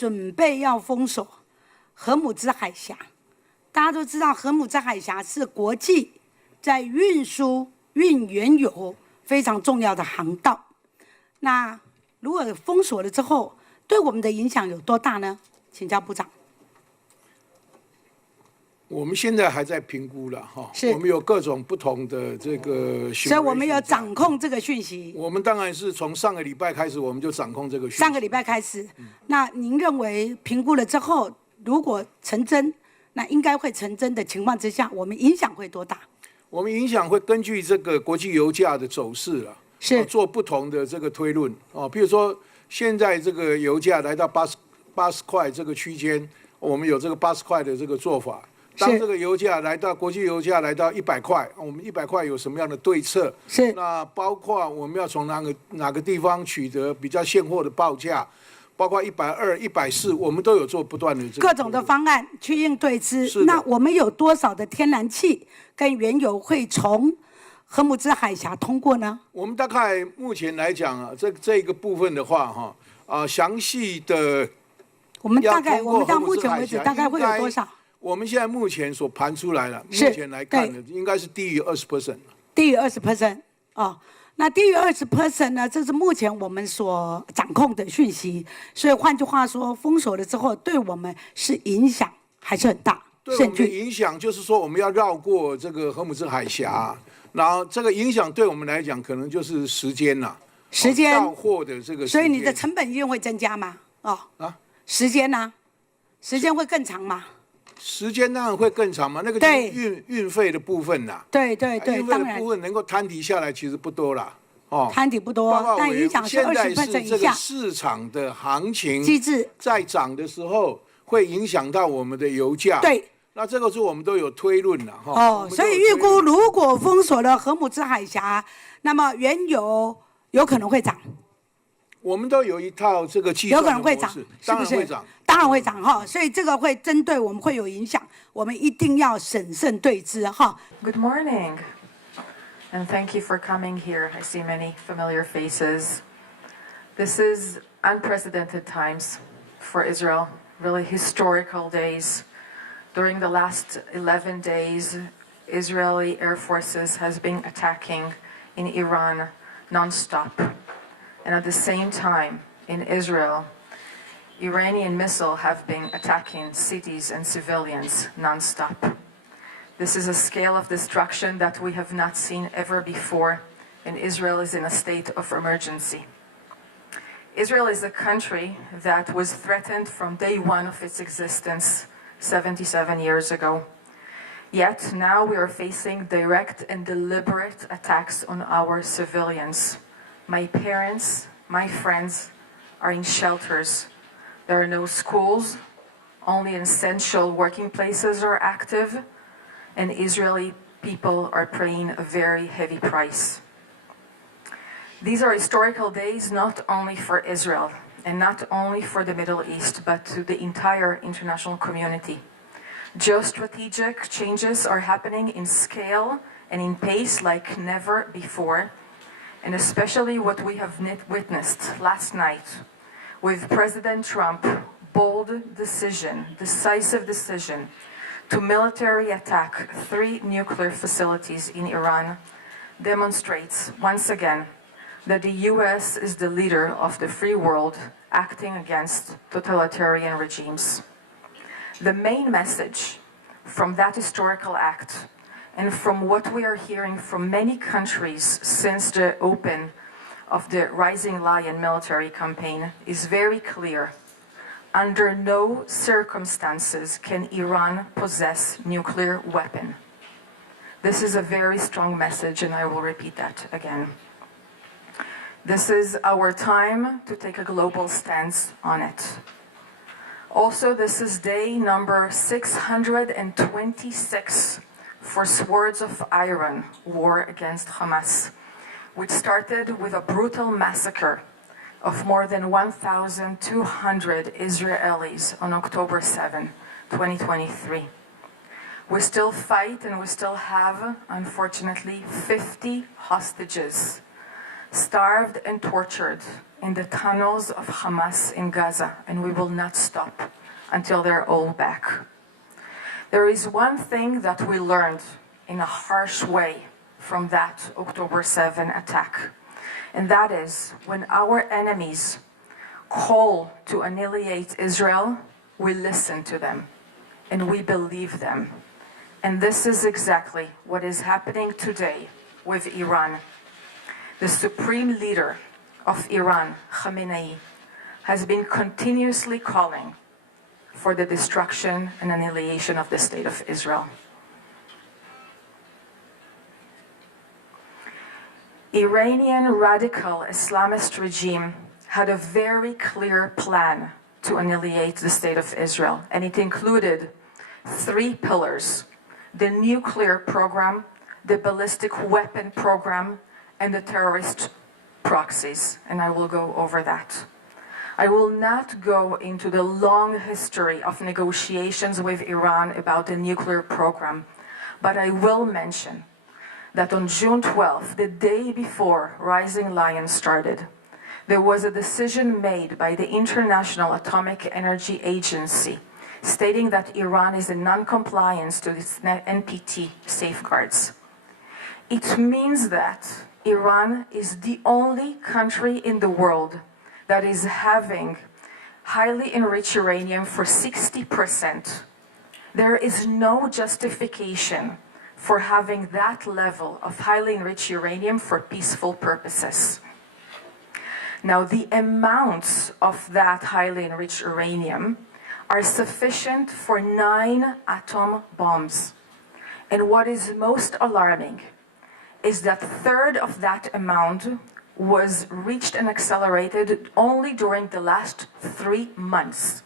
准备要封锁荷姆兹海峡。大家都知道，荷姆兹海峡是国际在运原油非常重要的航道。那如果封锁了之后，对我们的影响有多大呢？请教部长。我们现在还在评估了哈，我们有各种不同的这个，所以我们有掌控这个讯息。我们当然是从上个礼拜开始，我们就掌控这个讯息。上个礼拜开始，那您认为评估了之后，如果成真，那应该会成真的情况之下，我们影响会多大？我们影响会根据这个国际油价的走势了，做不同的这个推论哦。比如说，现在这个油价来到80块这个区间，我们有这个80块的这个做法。当这个油价来到国际油价来到100块，我们100块有什么样的对策？那包括我们要从哪个地方取得比较现货的报价，包括120、140，我们都有做不断的各种的方案去应对之。那我们有多少的天然气跟原油会从荷姆兹海峡通过呢？我们大概目前来讲啊，这一个部分的话哈详细的，我们到目前为止大概会有多少？我们现在目前所盘出来了，目前来看呢，应该是低于20%。低于20%哦，那低于20%呢？这是目前我们所掌控的讯息。所以换句话说，封锁了之后，对我们是影响还是很大。对我们的影响就是说，我们要绕过这个荷姆兹海峡，然后这个影响对我们来讲，可能就是时间啦，到货的这个时间。所以你的成本一定会增加吗？时间呢？时间会更长吗？时间当然会更长嘛，那个就是运费的部分啦。对，运费的部分能够摊提下来，其实不多啦。摊提不多，但影响是20%以下。现在是这个市场的行情机制在涨的时候，会影响到我们的油价。对，那这个是我们都有推论啦。所以预估如果封锁了荷姆兹海峡，那么原油有可能会涨。我们都有一套这个计算的模式，有可能会涨，当然会涨，当然会涨哈。所以这个会针对我们会有影响，我们一定要审慎对之哈。Good morning, and thank you for coming here. I see many familiar faces. This is unprecedented times for Israel, really historical days. During the last 11 days, Israeli air forces has been attacking in Iran non-stop. And at the same time, in Israel, Iranian missiles have been attacking cities and civilians non-stop. This is a scale of destruction that we have not seen ever before, and Israel is in a state of emergency. Israel is a country that was threatened from day one of its existence 77 years ago. Yet now we are facing direct and deliberate attacks on our civilians. My parents, my friends are in shelters. There are no schools, only essential working places are active, and Israeli people are paying a very heavy price. These are historical days not only for Israel and not only for the Middle East, but to the entire international community. Geostrategic changes are happening in scale and in pace like never before. And especially what we have witnessed last night with President Trump's bold decision, decisive decision, to military attack 3 nuclear facilities in Iran demonstrates once again that the US is the leader of the free world acting against totalitarian regimes. The main message from that historical act and from what we are hearing from many countries since the open of the Rising Lion military campaign is very clear. Under no circumstances can Iran possess nuclear weapon. This is a very strong message, and I will repeat that again. This is our time to take a global stance on it. Also, this is day number 626 for Swords of Iron, war against Hamas, which started with a brutal massacre of more than 1,200 Israelis on October 7, 2023. We still fight and we still have, unfortunately, 50 hostages starved and tortured in the tunnels of Hamas in Gaza, and we will not stop until they're all back. There is one thing that we learned in a harsh way from that October 7 attack, and that is when our enemies call to annihilate Israel, we listen to them and we believe them. And this is exactly what is happening today with Iran. The supreme leader of Iran, Khamenei, has been continuously calling for the destruction and annihilation of the state of Israel. Iranian radical Islamist regime had a very clear plan to annihilate the state of Israel, and it included 3 pillars: the nuclear program, the ballistic weapon program, and the terrorist proxies, and I will go over that. I will not go into the long history of negotiations with Iran about the nuclear program, but I will mention that on June 12th, the day before Rising Lion started, there was a decision made by the International Atomic Energy Agency stating that Iran is in non-compliance to its NPT safeguards. It means that Iran is the only country in the world that is having highly enriched uranium for 60%. There is no justification for having that level of highly enriched uranium for peaceful purposes. Now, the amounts of that highly enriched uranium are sufficient for 9 atom bombs. And what is most alarming is that 1/3 of that amount was reached and accelerated only during the last 3 months,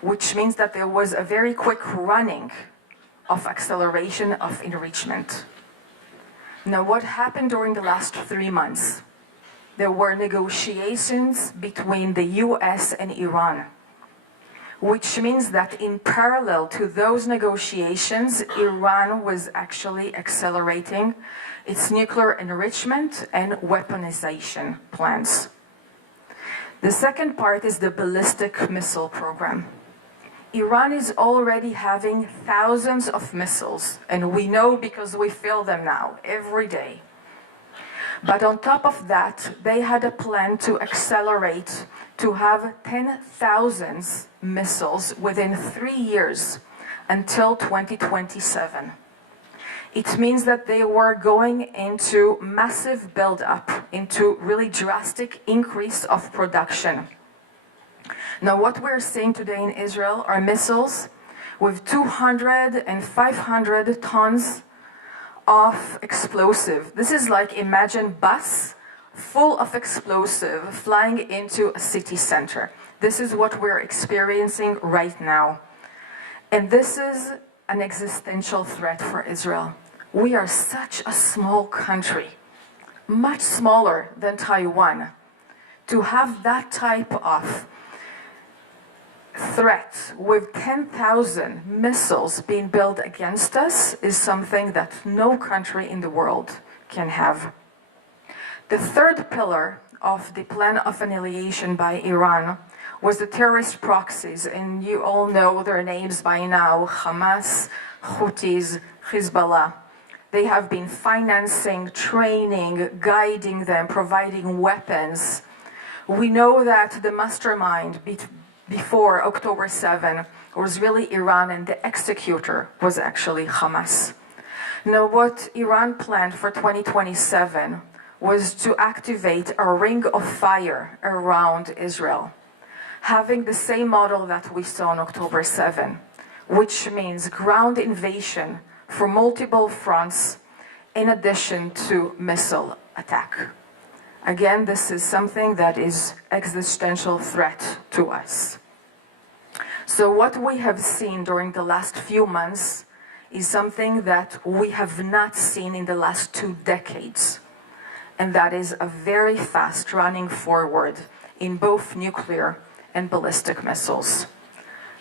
which means that there was a very quick running of acceleration of enrichment. Now, what happened during the last 3 months? There were negotiations between the US and Iran, which means that in parallel to those negotiations, Iran was actually accelerating its nuclear enrichment and weaponization plans. The second part is the ballistic missile program. Iran is already having thousands of missiles, and we know because we feel them now every day. But on top of that, they had a plan to accelerate to have 10,000 missiles within 3 years until 2027. It means that they were going into massive buildup, into really drastic increase of production. Now, what we're seeing today in Israel are missiles with 200 and 500 tons of explosive. This is like, imagine bus full of explosive flying into a city center. This is what we're experiencing right now. And this is an existential threat for Israel. We are such a small country, much smaller than Taiwan. To have that type of threat with 10,000 missiles being built against us is something that no country in the world can have. The third pillar of the plan of annihilation by Iran was the terrorist proxies, and you all know their names by now: Hamas, Houthis, Hezbollah. They have been financing, training, guiding them, providing weapons. We know that the mastermind before October 7 was really Iran, and the executor was actually Hamas. Now, what Iran planned for 2027 was to activate a ring of fire around Israel, having the same model that we saw on October 7, which means ground invasion for multiple fronts in addition to missile attack. Again, this is something that is existential threat to us. So what we have seen during the last few months is something that we have not seen in the last 2 decades. And that is a very fast running forward in both nuclear and ballistic missiles.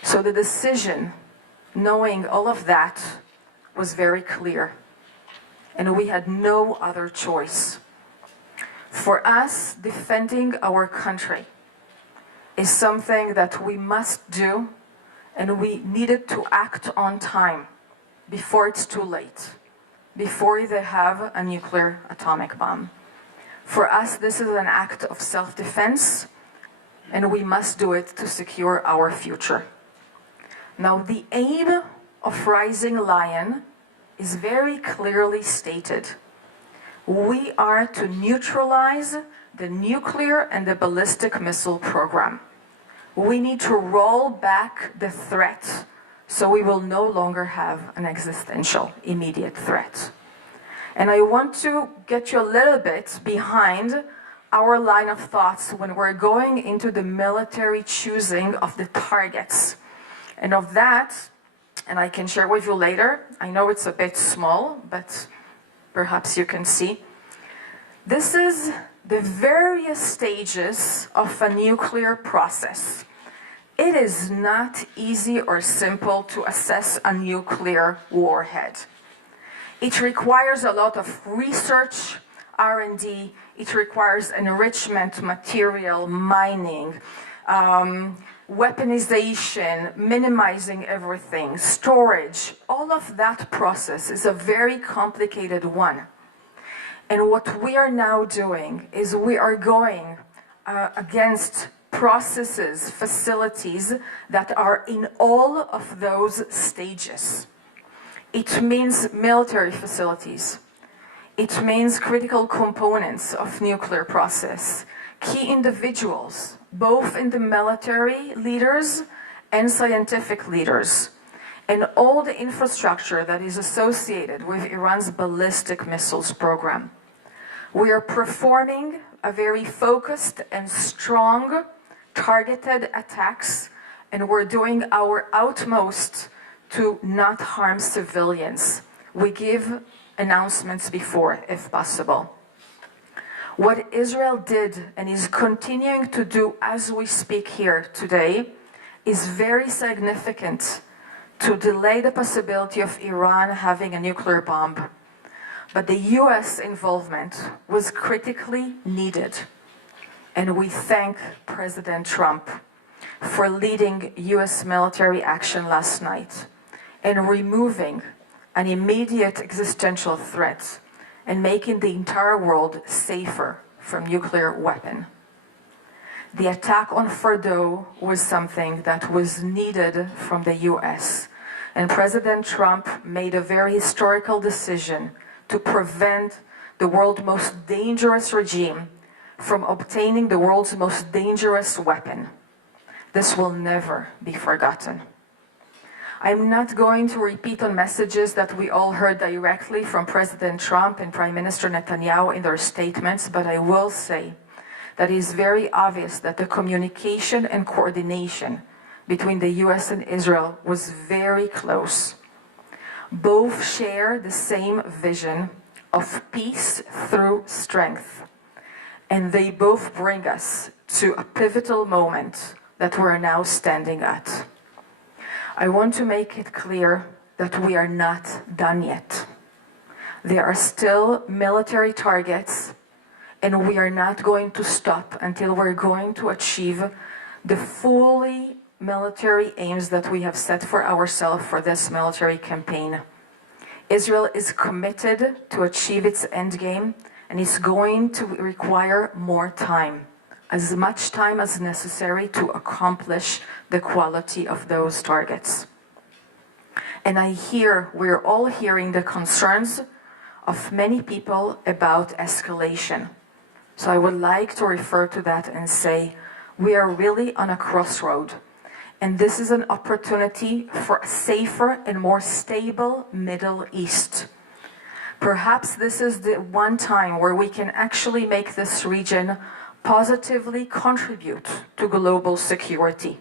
So the decision, knowing all of that, was very clear. And we had no other choice For us, defending our country is something that we must do, and we needed to act on time before it's too late, before they have a nuclear atomic bomb. For us, this is an act of self-defense, and we must do it to secure our future. Now, the aim of Rising Lion is very clearly stated. We are to neutralize the nuclear and the ballistic missile program. We need to roll back the threat so we will no longer have an existential immediate threat. And I want to get you a little bit behind our line of thoughts when we're going into the military choosing of the targets. And of that, and I can share with you later, I know it's a bit small, but perhaps you can see. This is the various stages of a nuclear process. It is not easy or simple to assess a nuclear warhead. It requires a lot of research, R&D. It requires enrichment, material, mining, weaponization, minimizing everything, storage. All of that process is a very complicated one. And what we are now doing is we are going against processes, facilities that are in all of those stages. It means military facilities. It means critical components of nuclear process, key individuals, both in the military leaders and scientific leaders, and all the infrastructure that is associated with Iran's ballistic missiles program. We are performing a very focused and strong targeted attacks, and we're doing our utmost to not harm civilians. We give announcements before, if possible. What Israel did and is continuing to do as we speak here today is very significant to delay the possibility of Iran having a nuclear bomb. But the US involvement was critically needed. And we thank President Trump for leading US military action last night and removing an immediate existential threat and making the entire world safer from nuclear weapon. The attack on Fordo was something that was needed from the US, and President Trump made a very historical decision to prevent the world's most dangerous regime from obtaining the world's most dangerous weapon. This will never be forgotten. I'm not going to repeat on messages that we all heard directly from President Trump and Prime Minister Netanyahu in their statements, but I will say that it is very obvious that the communication and coordination between the US and Israel was very close. Both share the same vision of peace through strength, and they both bring us to a pivotal moment that we're now standing at. I want to make it clear that we are not done yet. There are still military targets, and we are not going to stop until we're going to achieve the fully military aims that we have set for ourselves for this military campaign. Israel is committed to achieve its endgame, and it's going to require more time, as much time as necessary to accomplish the quality of those targets. And we're all hearing the concerns of many people about escalation. So I would like to refer to that and say, we are really on a crossroad. And this is an opportunity for a safer and more stable Middle East. Perhaps this is the one time where we can actually make this region positively contribute to global security.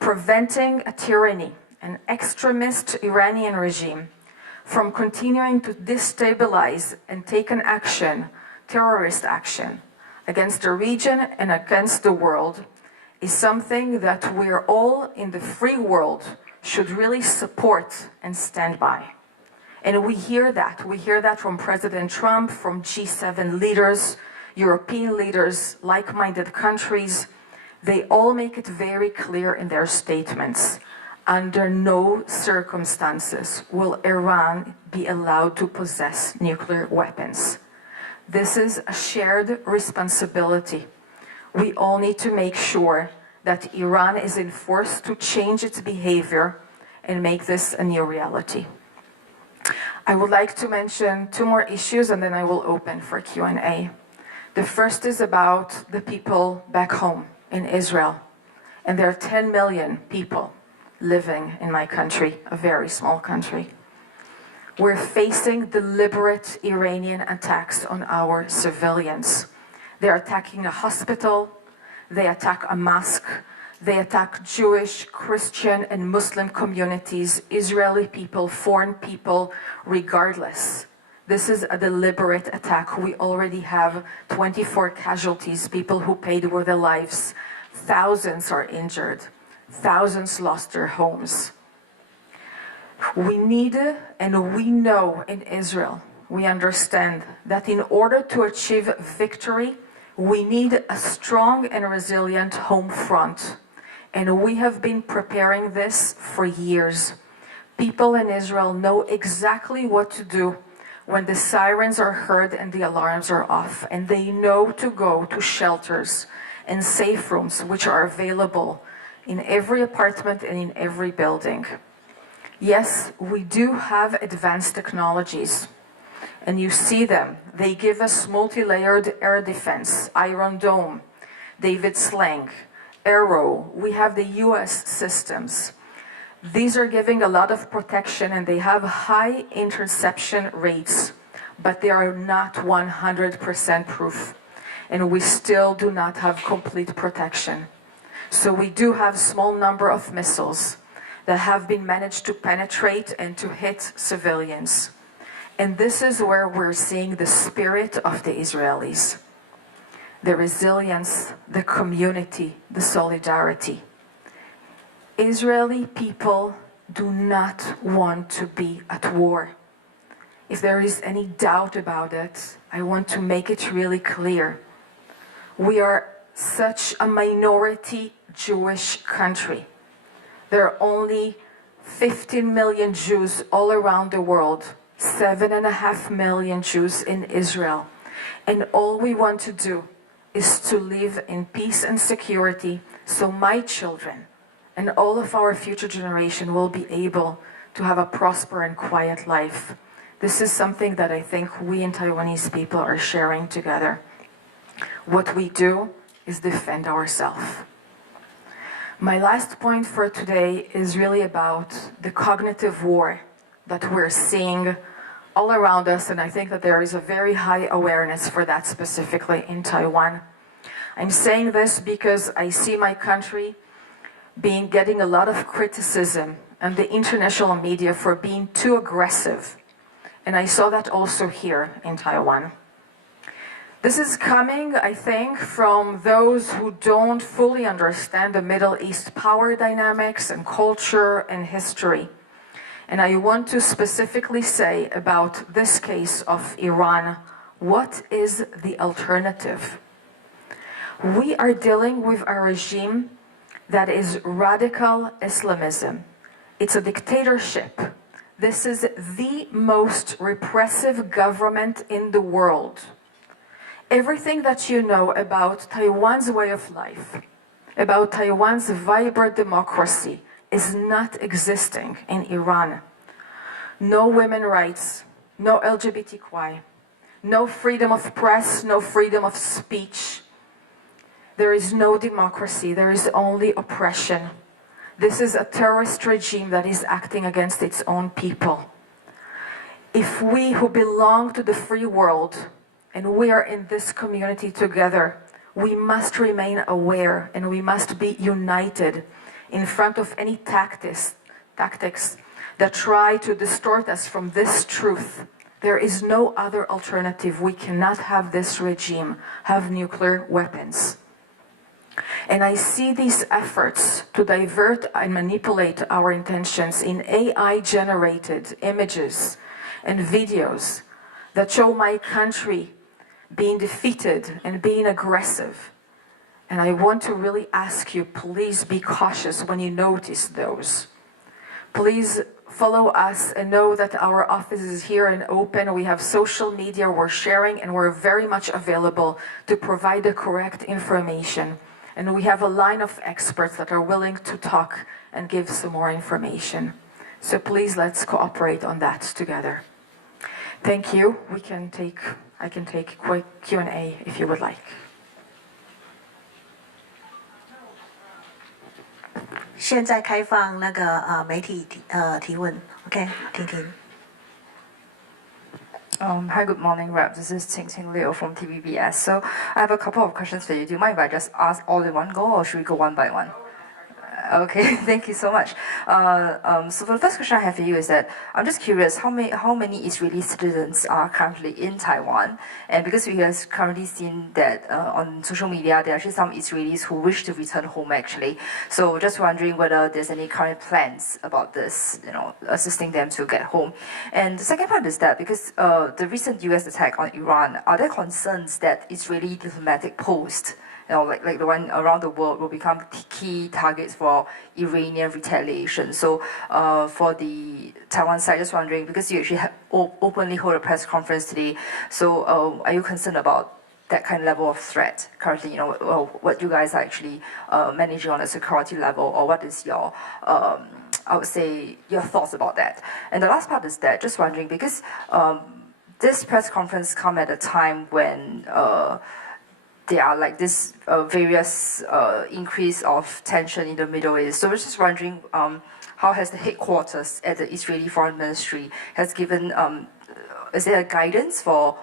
Preventing a tyranny, an extremist Iranian regime, from continuing to destabilize and take an action, terrorist action, against the region and against the world is something that we're all in the free world should really support and stand by. And we hear that. We hear that from President Trump, from G7 leaders. European leaders, like-minded countries, they all make it very clear in their statements. Under no circumstances will Iran be allowed to possess nuclear weapons. This is a shared responsibility. We all need to make sure that Iran is enforced to change its behavior and make this a new reality. I would like to mention two more issues and then I will open for Q&A. The first is about the people back home in Israel. And there are 10 million people living in my country, a very small country. We're facing deliberate Iranian attacks on our civilians. They're attacking a hospital, they attack a mosque, they attack Jewish, Christian, and Muslim communities, Israeli people, foreign people, regardless. This is a deliberate attack. We already have 24 casualties, people who paid with their lives. Thousands are injured. Thousands lost their homes. We need, and we know in Israel, we understand that in order to achieve victory, we need a strong and resilient home front. And we have been preparing this for years. People in Israel know exactly what to do when the sirens are heard and the alarms are off. And they know to go to shelters and safe rooms which are available in every apartment and in every building. Yes, we do have advanced technologies. And you see them. They give us multi-layered air defense, Iron Dome, David Sling, Arrow. We have the US systems. These are giving a lot of protection and they have high interception rates, but they are not 100% proof. And we still do not have complete protection. So we do have a small number of missiles that have been managed to penetrate and to hit civilians. And this is where we're seeing the spirit of the Israelis. The resilience, the community, the solidarity. Israeli people do not want to be at war. If there is any doubt about it, I want to make it really clear. We are such a minority Jewish country. There are only 15 million Jews all around the world, 7.5 million Jews in Israel. And all we want to do is to live in peace and security so my children and all of our future generation will be able to have a prosperous and quiet life. This is something that I think we and Taiwanese people are sharing together. What we do is defend ourselves. My last point for today is really about the cognitive war that we're seeing all around us, and I think that there is a very high awareness for that specifically in Taiwan. I'm saying this because I see my country getting a lot of criticism and the international media for being too aggressive. And I saw that also here in Taiwan. This is coming, I think, from those who don't fully understand the Middle East power dynamics and culture and history. And I want to specifically say about this case of Iran, what is the alternative? We are dealing with a regime that is radical Islamism. It's a dictatorship. This is the most repressive government in the world. Everything that you know about Taiwan's way of life, about Taiwan's vibrant democracy, is not existing in Iran. No women's rights, no LGBTQI, no freedom of press, no freedom of speech. There is no democracy, there is only oppression. This is a terrorist regime that is acting against its own people. If we who belong to the free world, and we are in this community together, we must remain aware and we must be united in front of any tactics that try to distort us from this truth. There is no other alternative. We cannot have this regime have nuclear weapons. And I see these efforts to divert and manipulate our intentions in AI-generated images and videos that show my country being defeated and being aggressive. And I want to really ask you, please be cautious when you notice those. Please follow us and know that our office is here and open. We have social media, we're sharing, and we're very much available to provide the correct information. And we have a line of experts that are willing to talk and give some more information. So please, let's cooperate on that together. Thank you. I can take quick Q&A if you would like. 现在开放那个媒体提问 ，OK， 婷婷。Hi, good morning, Rep. This is Ting Liu from TVBS. So I have a couple of questions for you. Do you mind if I just ask all in one go, or should we go one by one? Okay, thank you so much. So the first question I have for you is that I'm just curious, how many Israeli citizens are currently in Taiwan? And because we have currently seen that on social media, there are actually some Israelis who wish to return home actually. So just wondering whether there's any current plans about this, assisting them to get home. And the second part is that because the recent US attack on Iran, are there concerns that Israeli diplomatic posts, like the one around the world, will become key targets for Iranian retaliation? So for the Taiwan side, just wondering, because you actually openly hold a press conference today, so are you concerned about that kind of level of threat currently? What you guys are actually managing on a security level, or what is your, I would say, your thoughts about that? And the last part is that, just wondering, because this press conference come at a time when there are like this various increase of tension in the Middle East. So I was just wondering, how has the headquarters at the Israeli Foreign Ministry has given, is there a guidance for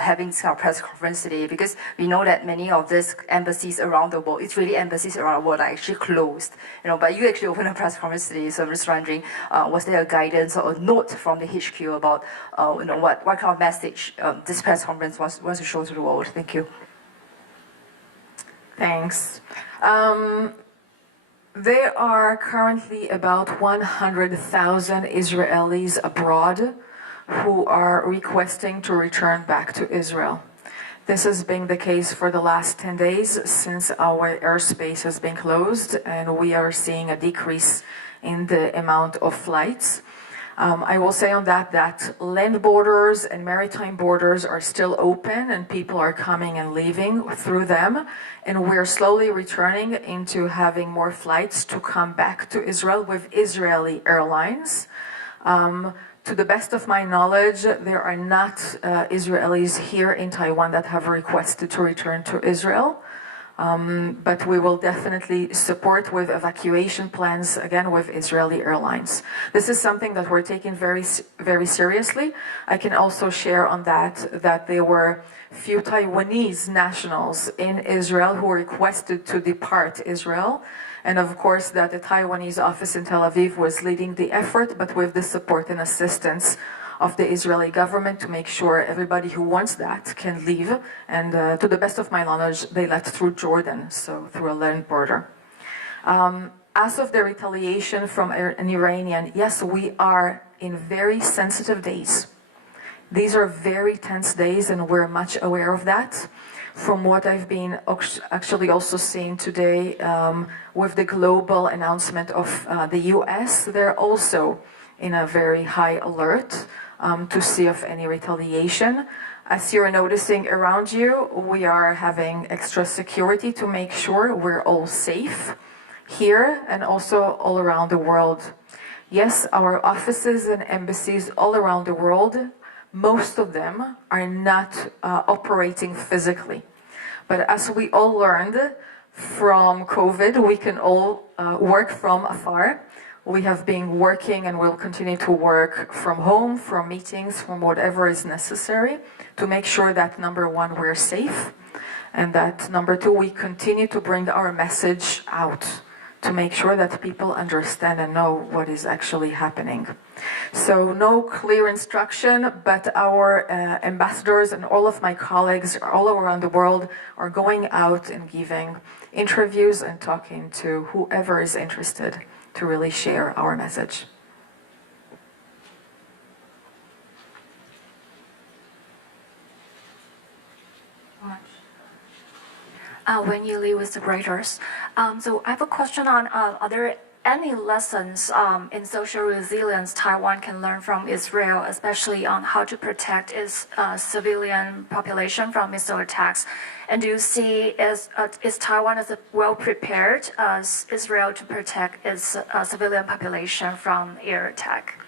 having this kind of press conference today? Because we know that many of these embassies around the world, Israeli embassies around the world, are actually closed. But you actually opened a press conference today, so I'm just wondering, was there a guidance or a note from the HQ about, what kind of message this press conference wants to show to the world? Thank you. Thanks. There are currently about 100,000 Israelis abroad who are requesting to return back to Israel. This has been the case for the last 10 days since our airspace has been closed, and we are seeing a decrease in the amount of flights. I will say on that land borders and maritime borders are still open and people are coming and leaving through them, and we're slowly returning into having more flights to come back to Israel with Israeli airlines. To the best of my knowledge, there are not Israelis here in Taiwan that have requested to return to Israel. But we will definitely support with evacuation plans, again, with Israeli airlines. This is something that we're taking very, very seriously. I can also share on that there were few Taiwanese nationals in Israel who requested to depart Israel. And of course, that the Taiwanese office in Tel Aviv was leading the effort, but with the support and assistance of the Israeli government to make sure everybody who wants that can leave. And to the best of my knowledge, they left through Jordan, so through a land border. As of the retaliation from an Iranian, yes, we are in very sensitive days. These are very tense days, and we're much aware of that. From what I've been actually also seeing today with the global announcement of the US, they're also in a very high alert to see of any retaliation. As you're noticing around you, we are having extra security to make sure we're all safe here and also all around the world. Yes, our offices and embassies all around the world, most of them are not operating physically. But as we all learned from COVID, we can all work from afar. We have been working and will continue to work from home, from meetings, from whatever is necessary to make sure that number one, we're safe, and that number two, we continue to bring our message out to make sure that people understand and know what is actually happening. So no clear instruction, but our ambassadors and all of my colleagues all around the world are going out and giving interviews and talking to whoever is interested to really share our message. when you live with the Reuters. So I have a question on, are there any lessons in social resilience Taiwan can learn from Israel, especially on how to protect its civilian population from missile attacks? And do you see is Taiwan as well prepared as Israel to protect its civilian population from air attack?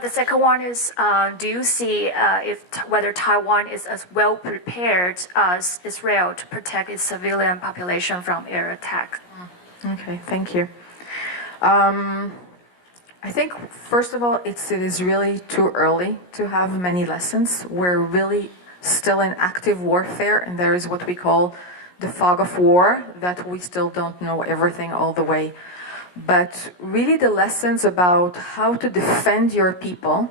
The second one is, do you see whether Taiwan is as well prepared as Israel to protect its civilian population from air attack? Okay, thank you. I think, first of all, it is really too early to have many lessons. We're really still in active warfare, and there is what we call the fog of war, that we still don't know everything all the way. But really the lessons about how to defend your people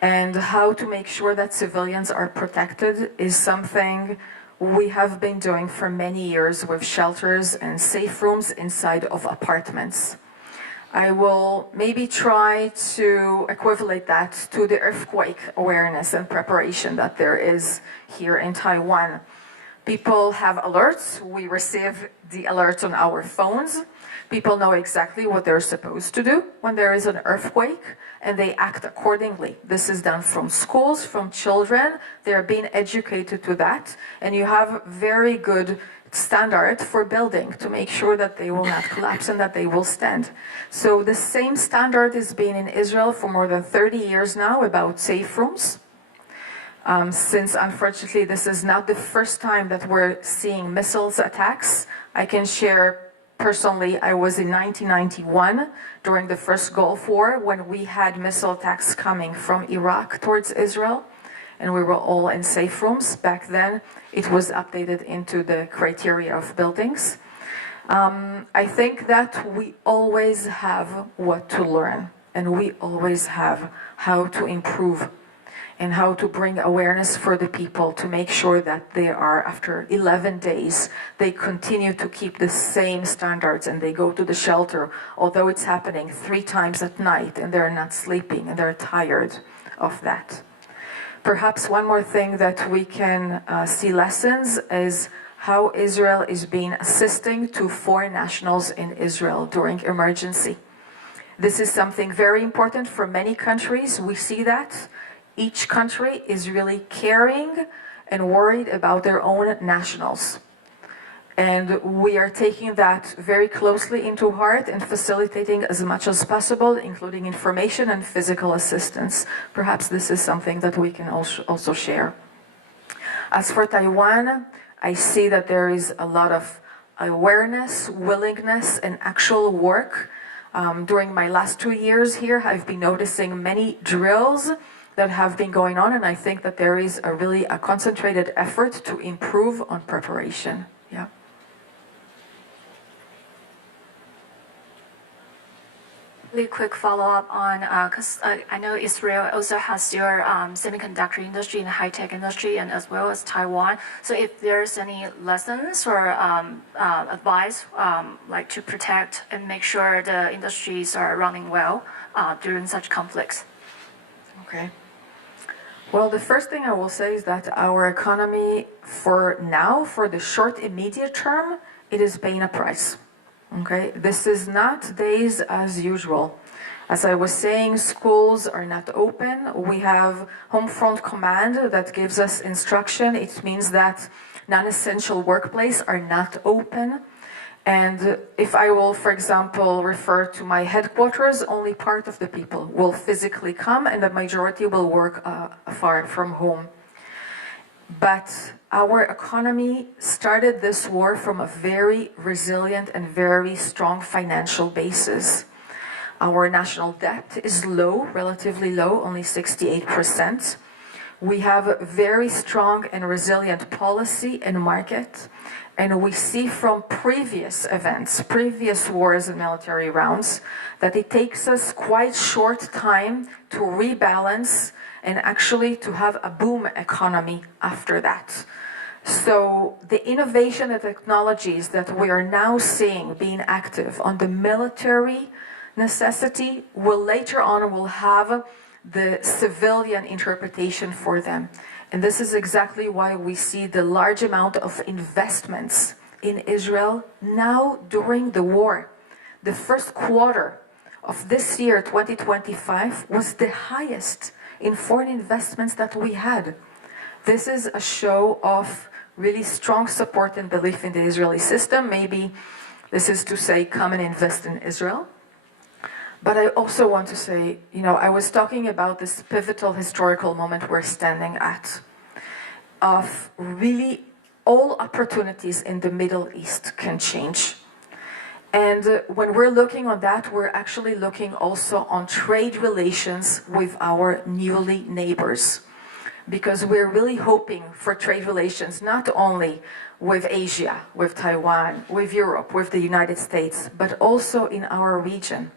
and how to make sure that civilians are protected is something we have been doing for many years with shelters and safe rooms inside of apartments. I will maybe try to equivalent that to the earthquake awareness and preparation that there is here in Taiwan. People have alerts. We receive the alerts on our phones. People know exactly what they're supposed to do when there is an earthquake, and they act accordingly. This is done from schools, from children. They're being educated to that, and you have very good standard for building to make sure that they will not collapse and that they will stand. So the same standard has been in Israel for more than 30 years now about safe rooms. Since unfortunately this is not the first time that we're seeing missiles attacks, I can share personally, I was in 1991 during the first Gulf War when we had missile attacks coming from Iraq towards Israel, and we were all in safe rooms. Back then, it was updated into the criteria of buildings. I think that we always have what to learn, and we always have how to improve and how to bring awareness for the people to make sure that they are, after 11 days, they continue to keep the same standards and they go to the shelter, although it's happening 3 times at night and they're not sleeping and they're tired of that. Perhaps one more thing that we can see lessons is how Israel is being assisting to foreign nationals in Israel during emergency. This is something very important for many countries. We see that. Each country is really caring and worried about their own nationals. And we are taking that very closely into heart and facilitating as much as possible, including information and physical assistance. Perhaps this is something that we can also share. As for Taiwan, I see that there is a lot of awareness, willingness, and actual work. During my last 2 years here, I've been noticing many drills that have been going on, and I think that there is a concentrated effort to improve on preparation. Yeah. Really quick follow-up on, because I know Israel also has your semiconductor industry and high-tech industry, and as well as Taiwan. So if there's any lessons or advice, like to protect and make sure the industries are running well during such conflicts. Okay. Well, the first thing I will say is that our economy for now, for the short immediate term, it is paying a price. Okay, this is not days as usual. As I was saying, schools are not open. We have home front command that gives us instruction. It means that non-essential workplaces are not open. And if I will, for example, refer to my headquarters, only part of the people will physically come and the majority will work far from home. But our economy started this war from a very resilient and very strong financial basis. Our national debt is low, relatively low, only 68%. We have a very strong and resilient policy and market. And we see from previous events, previous wars and military rounds, that it takes us quite short time to rebalance and actually to have a boom economy after that. So the innovation and technologies that we are now seeing being active on the military necessity will later on will have the civilian interpretation for them. And this is exactly why we see the large amount of investments in Israel now during the war. The first quarter of this year, 2025, was the highest in foreign investments that we had. This is a show of really strong support and belief in the Israeli system. Maybe this is to say, come and invest in Israel. But I also want to say, I was talking about this pivotal historical moment we're standing at, of really all opportunities in the Middle East can change. And when we're looking on that, we're actually looking also on trade relations with our newly neighbors. Because we're really hoping for trade relations not only with Asia, with Taiwan, with Europe, with the United States, but also in our region.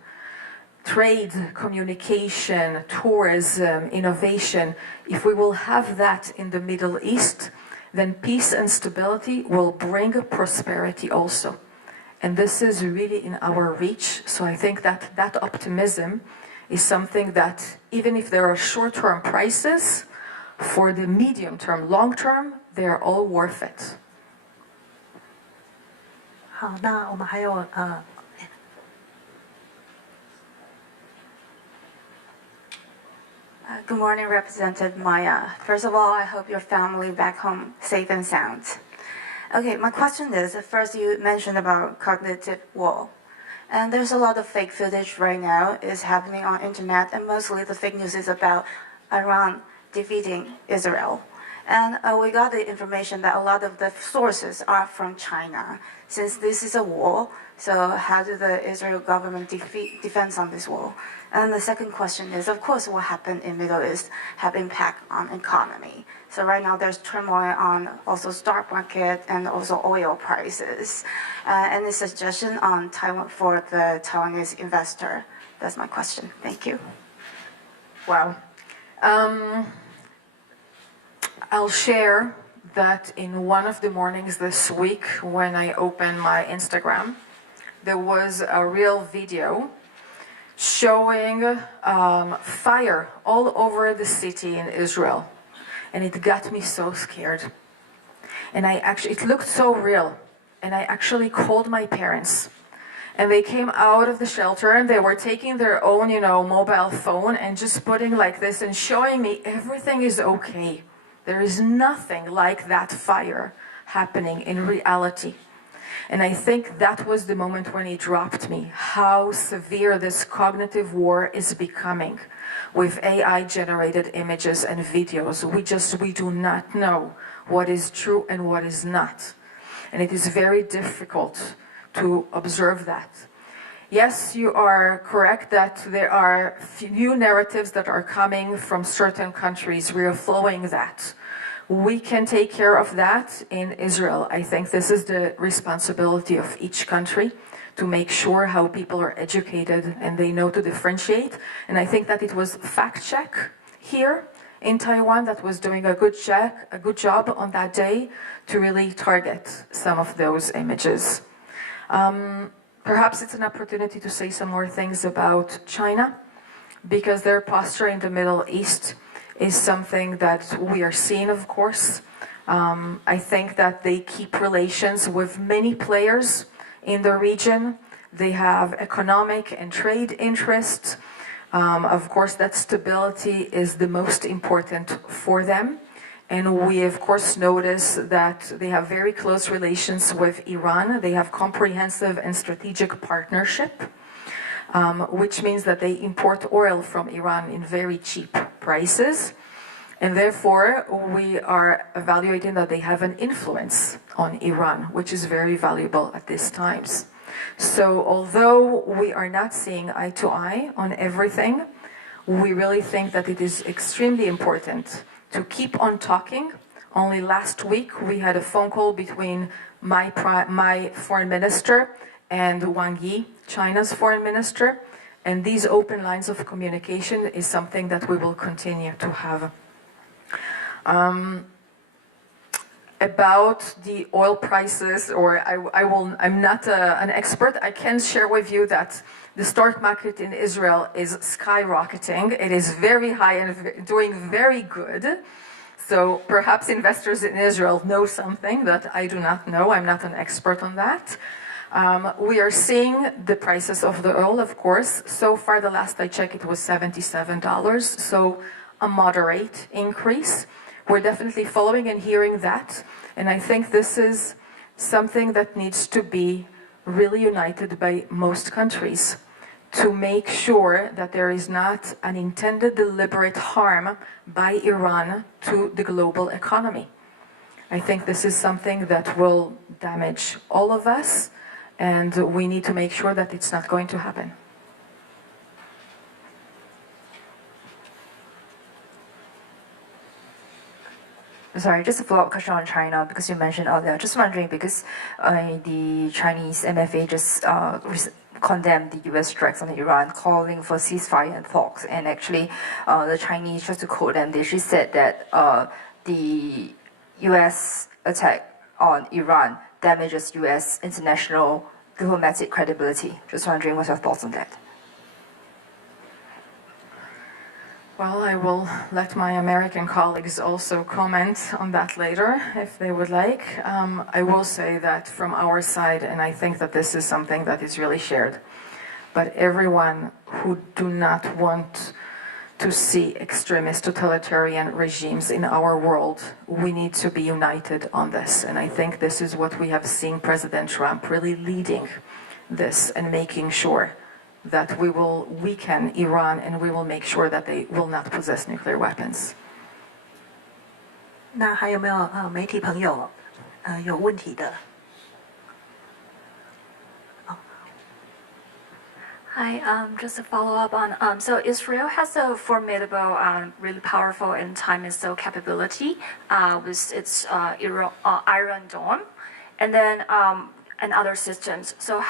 Trade, communication, tourism, innovation, if we will have that in the Middle East, then peace and stability will bring prosperity also. And this is really in our reach. So I think that that optimism is something that even if there are short-term prices, for the medium term, long term, they are all worth it. 好，那我们还有Good morning, Representative Maya. First of all, I hope your family back home safe and sound. Okay, my question is, first you mentioned about cognitive war. And there's a lot of fake footage right now is happening on internet, and mostly the fake news is about Iran defeating Israel. And we got the information that a lot of the sources are from China. Since this is a war, so how do the Israel government defend on this war? And the second question is, of course, what happened in Middle East have impact on economy. So right now there's turmoil on also stock market and also oil prices. Any suggestion on Taiwan for the Taiwanese investor? That's my question. Thank you. Wow. I'll share that in one of the mornings this week when I opened my Instagram, there was a real video showing fire all over the city in Israel. And it got me so scared. And it looked so real. And I actually called my parents. And they came out of the shelter and they were taking their own, mobile phone and just putting like this and showing me everything is okay. There is nothing like that fire happening in reality. And I think that was the moment when it dropped me, how severe this cognitive war is becoming with AI-generated images and videos. We do not know what is true and what is not. And it is very difficult to observe that. Yes, you are correct that there are new narratives that are coming from certain countries. We are following that. We can take care of that in Israel. I think this is the responsibility of each country to make sure how people are educated and they know to differentiate. And I think that it was Fact Check here in Taiwan that was doing a good job on that day to really target some of those images. Perhaps it's an opportunity to say some more things about China, because their posture in the Middle East is something that we are seeing, of course. I think that they keep relations with many players in the region. They have economic and trade interests. Of course, that stability is the most important for them. And we, of course, notice that they have very close relations with Iran. They have comprehensive and strategic partnership, which means that they import oil from Iran in very cheap prices. And therefore, we are evaluating that they have an influence on Iran, which is very valuable at these times. So although we are not seeing eye to eye on everything, we really think that it is extremely important to keep on talking. Only last week, we had a phone call between my foreign minister and Wang Yi, China's foreign minister. And these open lines of communication is something that we will continue to have. About the oil prices, I'm not an expert. I can share with you that the stock market in Israel is skyrocketing. It is very high and doing very good. So perhaps investors in Israel know something that I do not know. I'm not an expert on that. We are seeing the prices of the oil, of course. So far, the last I checked, it was $77. So a moderate increase. We're definitely following and hearing that. And I think this is something that needs to be really united by most countries to make sure that there is not an intended deliberate harm by Iran to the global economy. I think this is something that will damage all of us, and we need to make sure that it's not going to happen. Sorry, just a follow-up question on China, because you mentioned earlier. Just wondering, because the Chinese MFA just condemned the U.S. strikes on Iran, calling for ceasefire and talks. And actually, the Chinese, just to quote them, they actually said that the U.S. attack on Iran damages U.S. international diplomatic credibility. Just wondering what's your thoughts on that? Well, I will let my American colleagues also comment on that later, if they would like. I will say that from our side, and I think that this is something that is really shared, but everyone who do not want to see extremist totalitarian regimes in our world, we need to be united on this. And I think this is what we have seen President Trump really leading this and making sure that we will weaken Iran and we will make sure that they will not possess nuclear weapons. 那还有没有媒体朋友有问题的？ Hi, just a follow-up on, so Israel has a formidable, really powerful and time-and-so capability with its Iron Dome, and then and other systems. So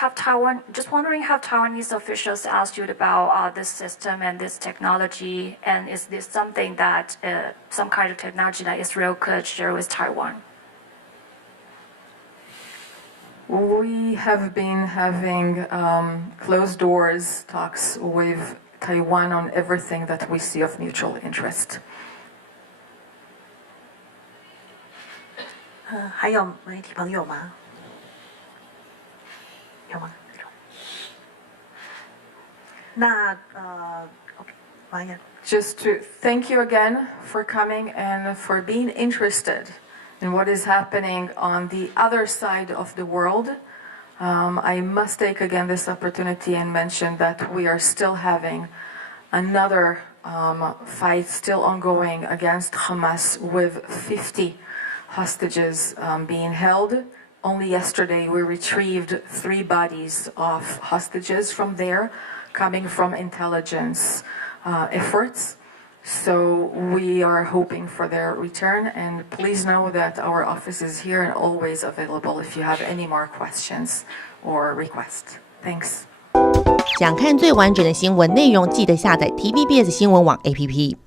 just wondering, have Taiwanese officials asked you about this system and this technology, and is this something that, some kind of technology that Israel could share with Taiwan? We have been having closed doors talks with Taiwan on everything that we see of mutual interest. 还有媒体朋友吗？有吗？那OK， Just to thank you again for coming and for being interested in what is happening on the other side of the world. I must take again this opportunity and mention that we are still having another fight still ongoing against Hamas with 50 hostages being held. Only yesterday we retrieved 3 bodies of hostages from there, coming from intelligence efforts. So we are hoping for their return, and please know that our office is here and always available if you have any more questions or requests. Thanks. 想看最完整的新闻内容，记得下载 TVBS 新闻网 APP。